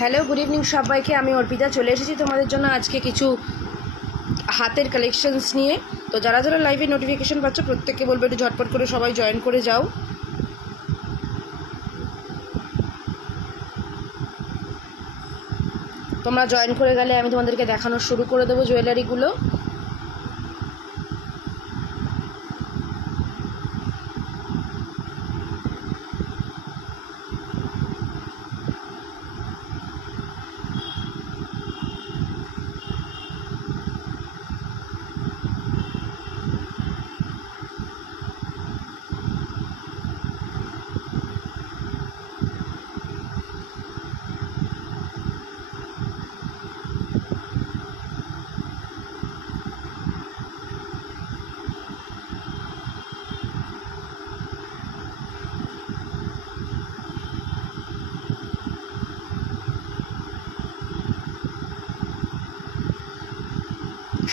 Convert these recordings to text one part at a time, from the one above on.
Hello, good evening সবাইকে। আমি অর্পিতা চলে এসেছি তোমাদের জন্য আজকে কিছু হাতের কালেকশনস নিয়ে। তো যারা যারা লাইভে নোটিফিকেশন পাচ্ছ প্রত্যেককে বলবো একটু ঝটপট করে সবাই জয়েন করে যাও। তোমরা জয়েন করে গেলে আমি তোমাদেরকে দেখানো শুরু করে দেবো জুয়েলারিগুলো।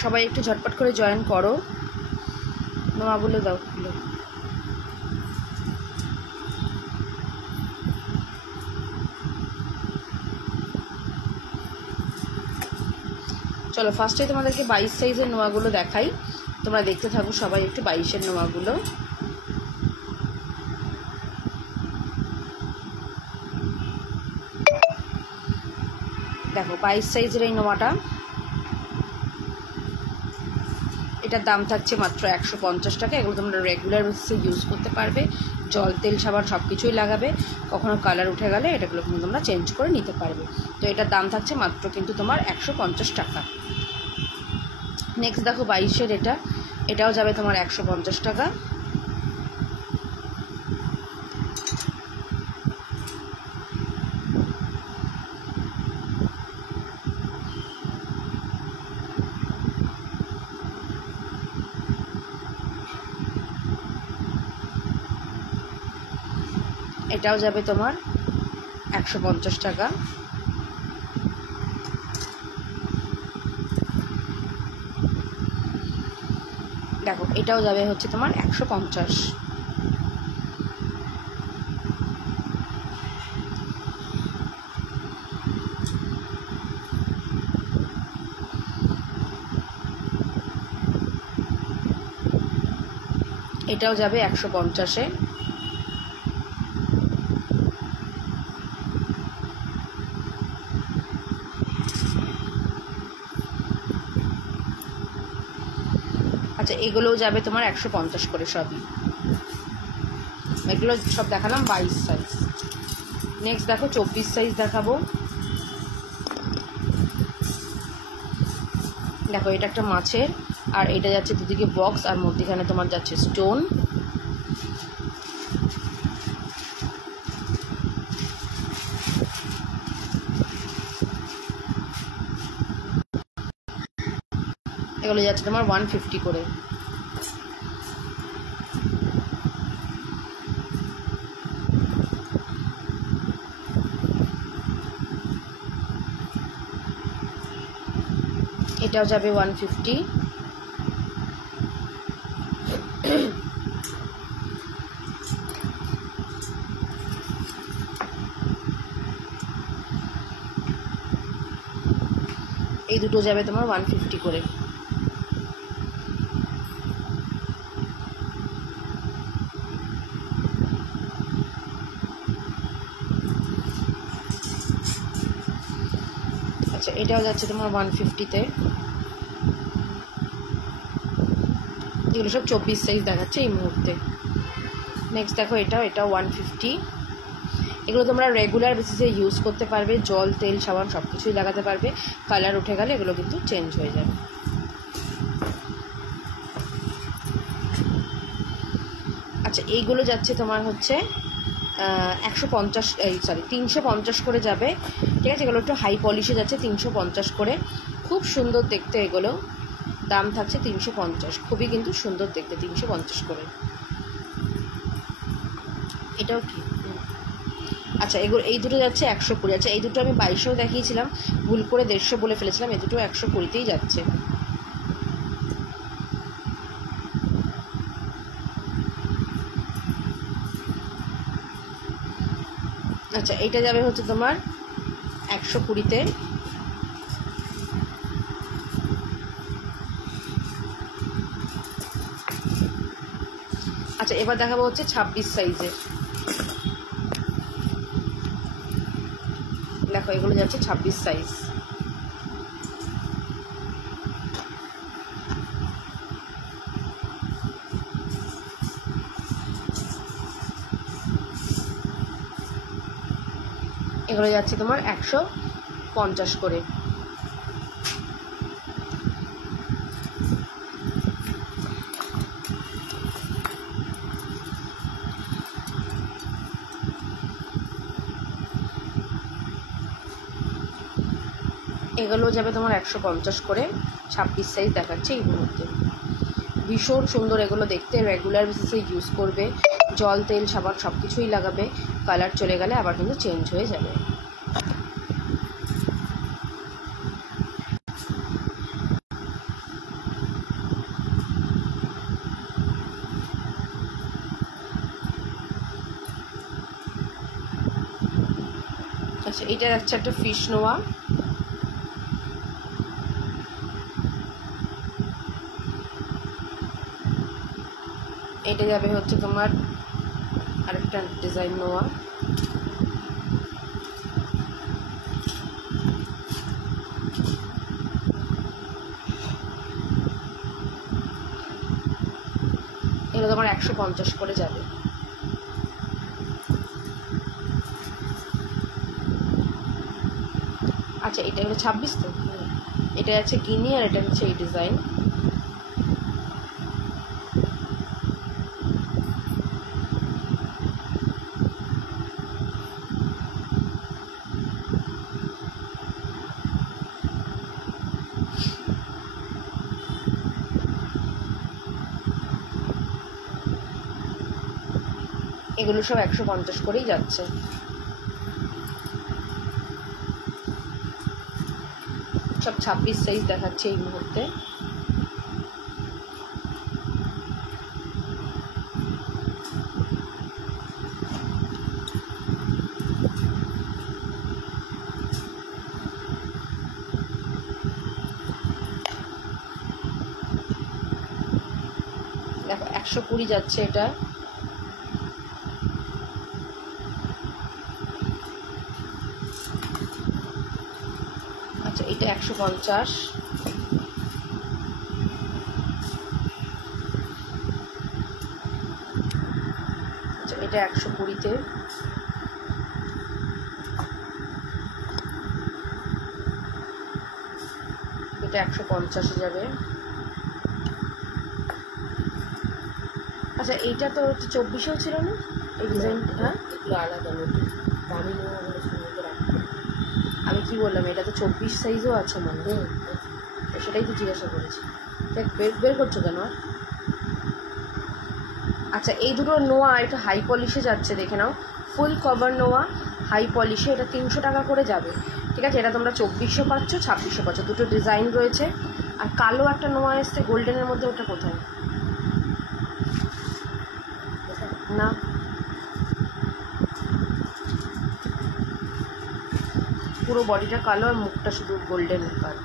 সবাই একটু ঝটপট করে জয়েন করো। নোয়াগুলো দাও খুলে। চলো ফার্স্টে তোমাদেরকে 22 সাইজের নোয়াগুলো দেখাই, তোমরা দেখতে থাকো সবাই একটু 22-এর নোয়াগুলো। দেখো 22 সাইজের এই নোয়াটা, এটার দাম থাকছে মাত্র 150 টাকা। এগুলো তোমরা রেগুলার বেসিসে ইউজ করতে পারবে, জল তেল সাবান সব কিছুই লাগাবে। কখনো কালার উঠে গেলে এটাগুলো কিন্তু তোমরা চেঞ্জ করে নিতে পারবে। তো এটার দাম থাকছে মাত্র কিন্তু তোমার 150 টাকা। নেক্সট দেখো 22-এর এটাও যাবে তোমার 150 টাকা। এটাও যাবে তোমার 150 টাকা। দেখো এটাও যাবে হচ্ছে তোমার 150। এটাও যাবে 150-এ। আচ্ছা এগুলোও যাবে তোমার 150 করে সবই। এগুলো সব দেখালাম 22 সাইজ। নেক্সট দেখো 24 সাইজ দেখাবো। দেখো এটা একটা মাছের, আর এটা যাচ্ছে দুদিকে বক্স, আর মধ্যখানে তোমার যাচ্ছে স্টোন। এগুলো যাচ্ছে তোমার 150 করে। এটাও যাবে 150। এই দুটো যাবে তোমার 150 করে। আচ্ছা এটাও যাচ্ছে তোমার 150-তে। এগুলো সব 24 সাইজ দেখাচ্ছে এই মুহূর্তে। নেক্সট দেখো এটাও 150। এগুলো তোমরা রেগুলার বেসিসে ইউজ করতে পারবে, জল তেল সাবান সব কিছুই লাগাতে পারবে। কালার উঠে গেলে এগুলো কিন্তু চেঞ্জ হয়ে যাবে। আচ্ছা এইগুলো যাচ্ছে তোমার হচ্ছে 350 করে যাবে, ঠিক আছে। এগুলো একটু হাই পলিশে যাচ্ছে, 350 করে। খুব সুন্দর দেখতে এগুলো, দাম থাকছে 350। খুবই কিন্তু সুন্দর দেখতে, 350 করে। এটাও কি আচ্ছা এই দুটো যাচ্ছে 120। আচ্ছা এই দুটো আমি 2200 দেখিয়েছিলাম, ভুল করে 150 বলে ফেলেছিলাম। এই দুটো 120-তেই যাচ্ছে। আচ্ছা এটা যাবে হচ্ছে তোমার 120-তে। আচ্ছা এবার দেখাবো হচ্ছে 26 সাইজের। দেখো এগুলো যাচ্ছে 26 সাইজ। এগুলো যাচ্ছে তোমার 150 করে। এগুলো যাবে তোমার 150 করে। 26 সাইজ দেখাচ্ছে এই মুহূর্তে। ভীষণ সুন্দর এগুলো দেখতে, রেগুলার বেসিসে ইউজ করবে, জল তেল সাবান সব কিছুই লাগাবে, কালার চলে গেলে আবার কিন্তু চেঞ্জ হয়ে যাবে। আচ্ছা এটা যাচ্ছে একটা ফিশ নোয়া। এটা যাবে হচ্ছে তোমার আরেকটা ডিজাইন নোয়া। এগুলো তোমার 150 করে যাবে। আচ্ছা এটা হলো 26 তো, এটা আছে গিনি আর এটা হচ্ছে এই ডিজাইন। এগুলো সব 150 করেই যাচ্ছে। সব 26 সাইজ দেখাচ্ছে এই মুহূর্তে। দেখো 120 যাচ্ছে এটা। আচ্ছা এটা 150। আচ্ছা এটা 120-তে। এটা 150-এ যাবে। আচ্ছা এইটা তো 24-এও ছিল না এই ডিজাইন? হ্যাঁ এগুলো আলাদা নতুন দামি নেওয়া হলে সুন্দর রাখবে। আমি কি বললাম, এটা তো 24 সাইজও আছে মনে হয়, সেটাই তো জিজ্ঞাসা করেছি। দেখ বের করছো কেন? আচ্ছা এই দুটো নোয়া একটু হাই পলিশে যাচ্ছে, দেখে নাও। ফুল কভার নোয়া হাই পলিশে, এটা 300 টাকা করে যাবে। ঠিক আছে, এটা তোমরা 2400 পাচ্ছ, 2600 পাচ্ছ, দুটো ডিজাইন রয়েছে। আর কালো একটা নোয়া এসছে গোল্ডেনের মধ্যে, ওটা কোথায়? না পুরো বডিটা কালো আর মুখটা শুধু গোল্ডেন কাজ।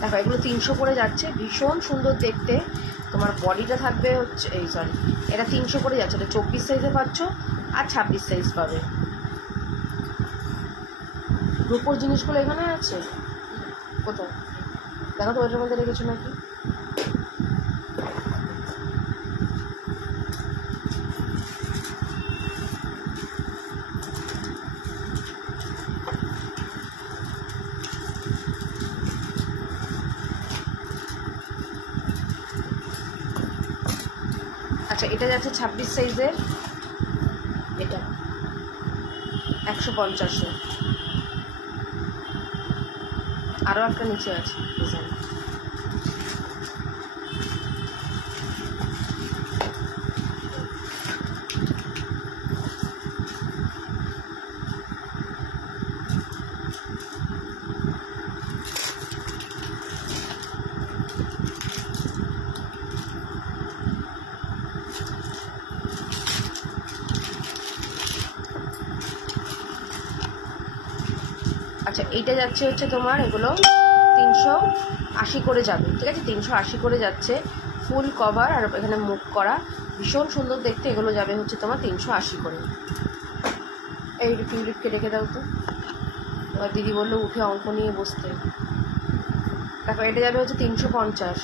দেখো এগুলো 300 করে যাচ্ছে, ভীষণ সুন্দর দেখতে। তোমার বডিটা থাকবে হচ্ছে এই সরি এটা 300 করে যাচ্ছে। এটা 24 সাইজে পাচ্ছ আর 26 সাইজ পাবে। রূপোর জিনিসগুলো এখানে আছে কোথায়? দেখো তো ওইটার মধ্যে রেখেছো নাকি। আচ্ছা এটা যাচ্ছে 26 সাইজের, এটা 150-এ। আরও একটা নিচে আছে ডিজাইন। আচ্ছা এইটা যাচ্ছে হচ্ছে তোমার, এগুলো 380 করে যাবে, ঠিক আছে, 380 করে যাচ্ছে, ফুল কভার আর এখানে মুখ করা, ভীষণ সুন্দর দেখতে। এগুলো যাবে হচ্ছে তোমার 380 করে। এই টিউলিপকে রেখে দাও তো। এবার দিদি বললো উঠে অঙ্ক নিয়ে বসতে। তারপর এটা যাবে হচ্ছে 350।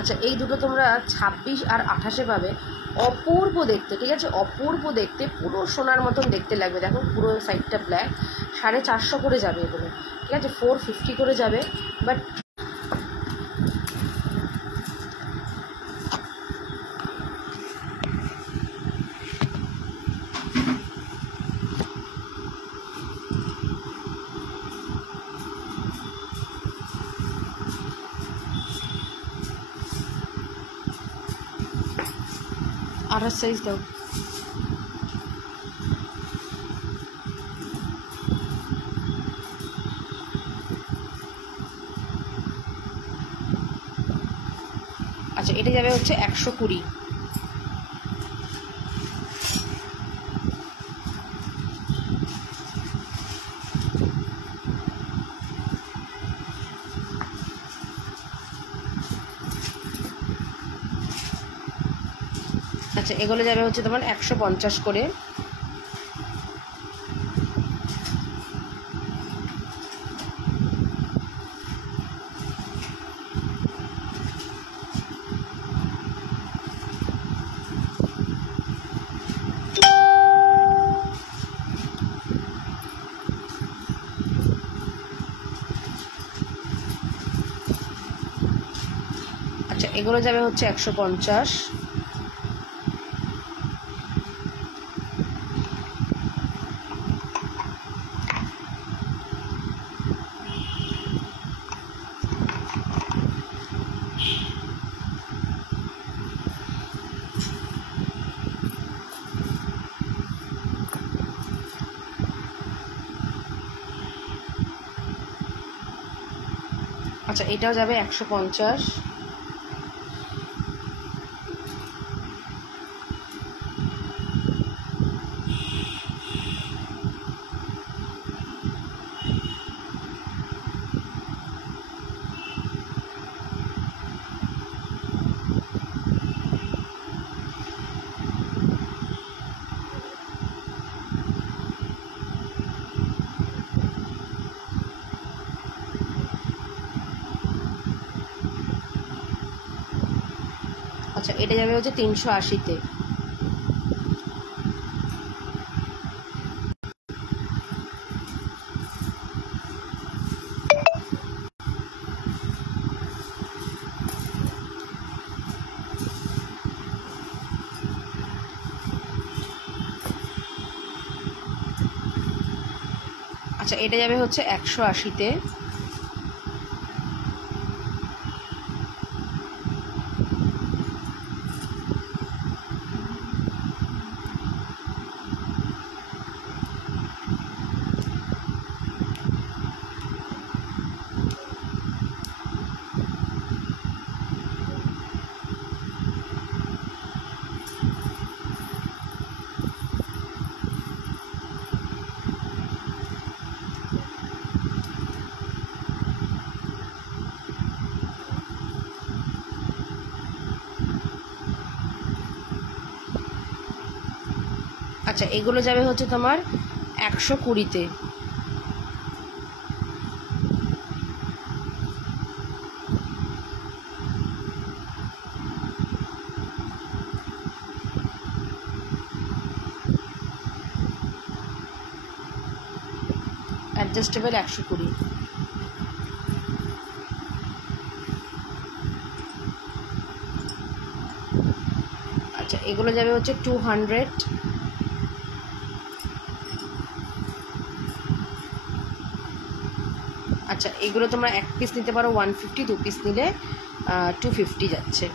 আচ্ছা এই দুটো তোমরা 26 আর 28-এ পাবে, অপূর্ব দেখতে, ঠিক আছে, অপূর্ব দেখতে, পুরো সোনার মতন দেখতে লাগবে। দেখো পুরো সাইডটা ব্ল্যাক, 450 করে যাবে এগুলো, ঠিক আছে, 450 করে যাবে। বাট আর সাইজ দাও। আচ্ছা এটা যাবে হচ্ছে 120। আচ্ছা এগুলো যাবে হচ্ছে তোমার 150 করে। আচ্ছা এগুলো যাবে হচ্ছে 150। আচ্ছা এটাও যাবে 150। আচ্ছা এটা যাবে হচ্ছে 380-তে। আচ্ছা এটা যাবে হচ্ছে 180-তে। আচ্ছা এগুলো যাবে হচ্ছে তোমার 120-তে। অ্যাডজাস্টেবল 120। আচ্ছা এগুলো যাবে হচ্ছে 200। আচ্ছা, এগুলো তোমরা 1 পিস নিতে পারো 150, 2 পিস নিলে 250 যাচ্ছে।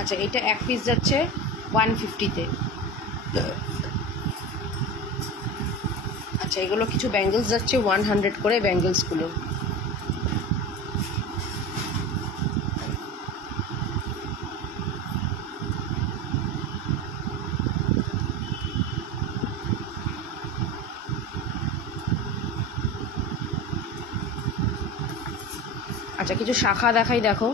আচ্ছা, এটা 1 পিস যাচ্ছে 150-তে। আচ্ছা, এগুলো কিছু ব্যাঙ্গেলস যাচ্ছে 100 করে, ব্যাঙ্গেলসগুলো। আচ্ছা, কিছু শাখা দেখাই, দেখো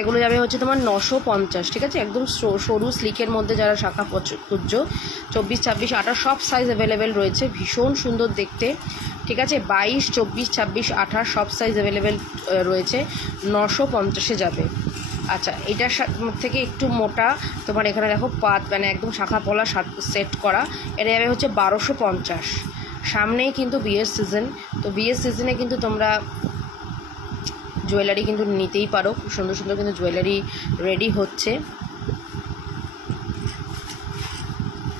এগুলো যাবে হচ্ছে তোমার 950, ঠিক আছে? একদম সরু স্লিকের মধ্যে যারা শাখা খুঁজছো, 24, 26, 28 সব সাইজ অ্যাভেলেবেল রয়েছে, ভীষণ সুন্দর দেখতে, ঠিক আছে? 22, 24, 26, 28 সব সাইজ অ্যাভেলেবেল রয়েছে, 950-এ যাবে। আচ্ছা, এটার থেকে একটু মোটা তোমার এখানে দেখো পাত, মানে একদম শাখা পলা সেট করা, এটা যাবে হচ্ছে 1250। সামনেই কিন্তু বিয়ের সিজন, তো বিয়ের সিজনে কিন্তু তোমরা জুয়েলারি কিন্তু নিতেই পারো, খুব সুন্দর সুন্দর কিন্তু জুয়েলারি রেডি হচ্ছে।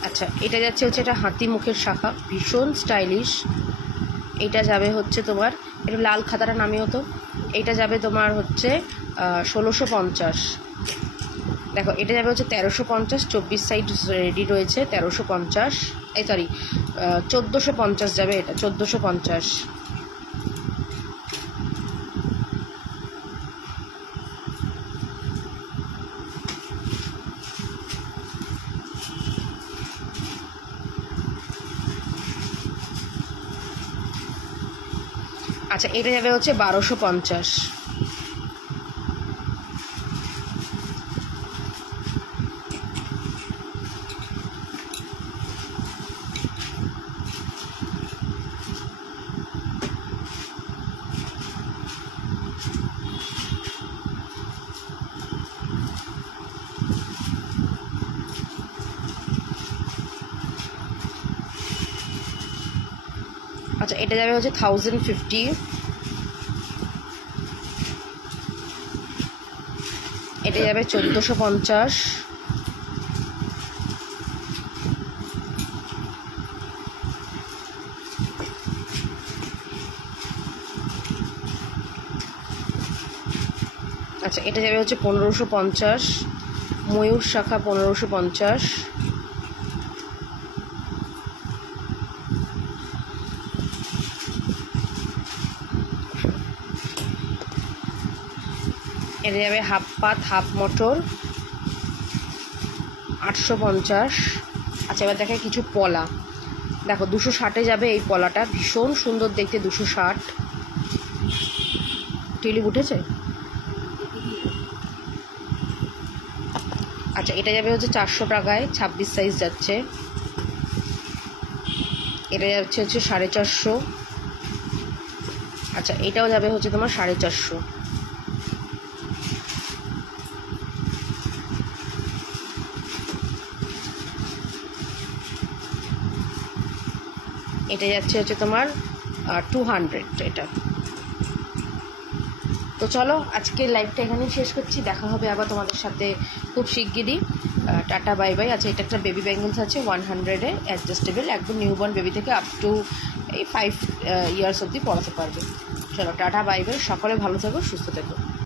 আচ্ছা, এটা যাচ্ছে হচ্ছে এটা হাতি মুখের শাখা, ভীষণ স্টাইলিশ। এটা যাবে হচ্ছে তোমার, এটা লাল খাতাটা নামিও তো, এটা যাবে তোমার হচ্ছে 1650। দেখো, এটা যাবে হচ্ছে 1350, 24 সাইড রেডি রয়েছে, 1350, এই সরি 1450 যাবে, এটা 1450। আচ্ছা, এটা যাবে হচ্ছে 1250। আচ্ছা, এটা যাবে হচ্ছে 1050। এটা যাবে 1450। আচ্ছা, এটা যাবে হচ্ছে 1550, ময়ূর শাখা 1550। এটা যাবে হাফ পাত হাফ মটর 850। আচ্ছা, এবার দেখে কিছু পলা, দেখো 260-এ যাবে এই পলাটা, ভীষণ সুন্দর দেখতে, 260। টিউলিপ উঠেছে। আচ্ছা, এটা যাবে হচ্ছে 400 টাকায়, 26 সাইজ যাচ্ছে। এটা যাচ্ছে হচ্ছে 450। আচ্ছা, এটাও যাবে হচ্ছে তোমার 450। এটা যাচ্ছে হচ্ছে তোমার 200 এটা। তো চলো, আজকের লাইভটা এখানেই শেষ করছি, দেখা হবে আবার তোমাদের সাথে খুব শিগগিরই। Tata, bye bye. আচ্ছা, এটা একটা বেবি ব্যাঙ্গেলস আছে 100-এ, অ্যাডজাস্টেবল, একদম নিউবর্ন বেবি থেকে আপ টু এই 5 ইয়ার্স অবধি পড়াতে পারবে। চলো, টাটা, বাই বাই, সকলে ভালো থেকো, সুস্থ থেকো।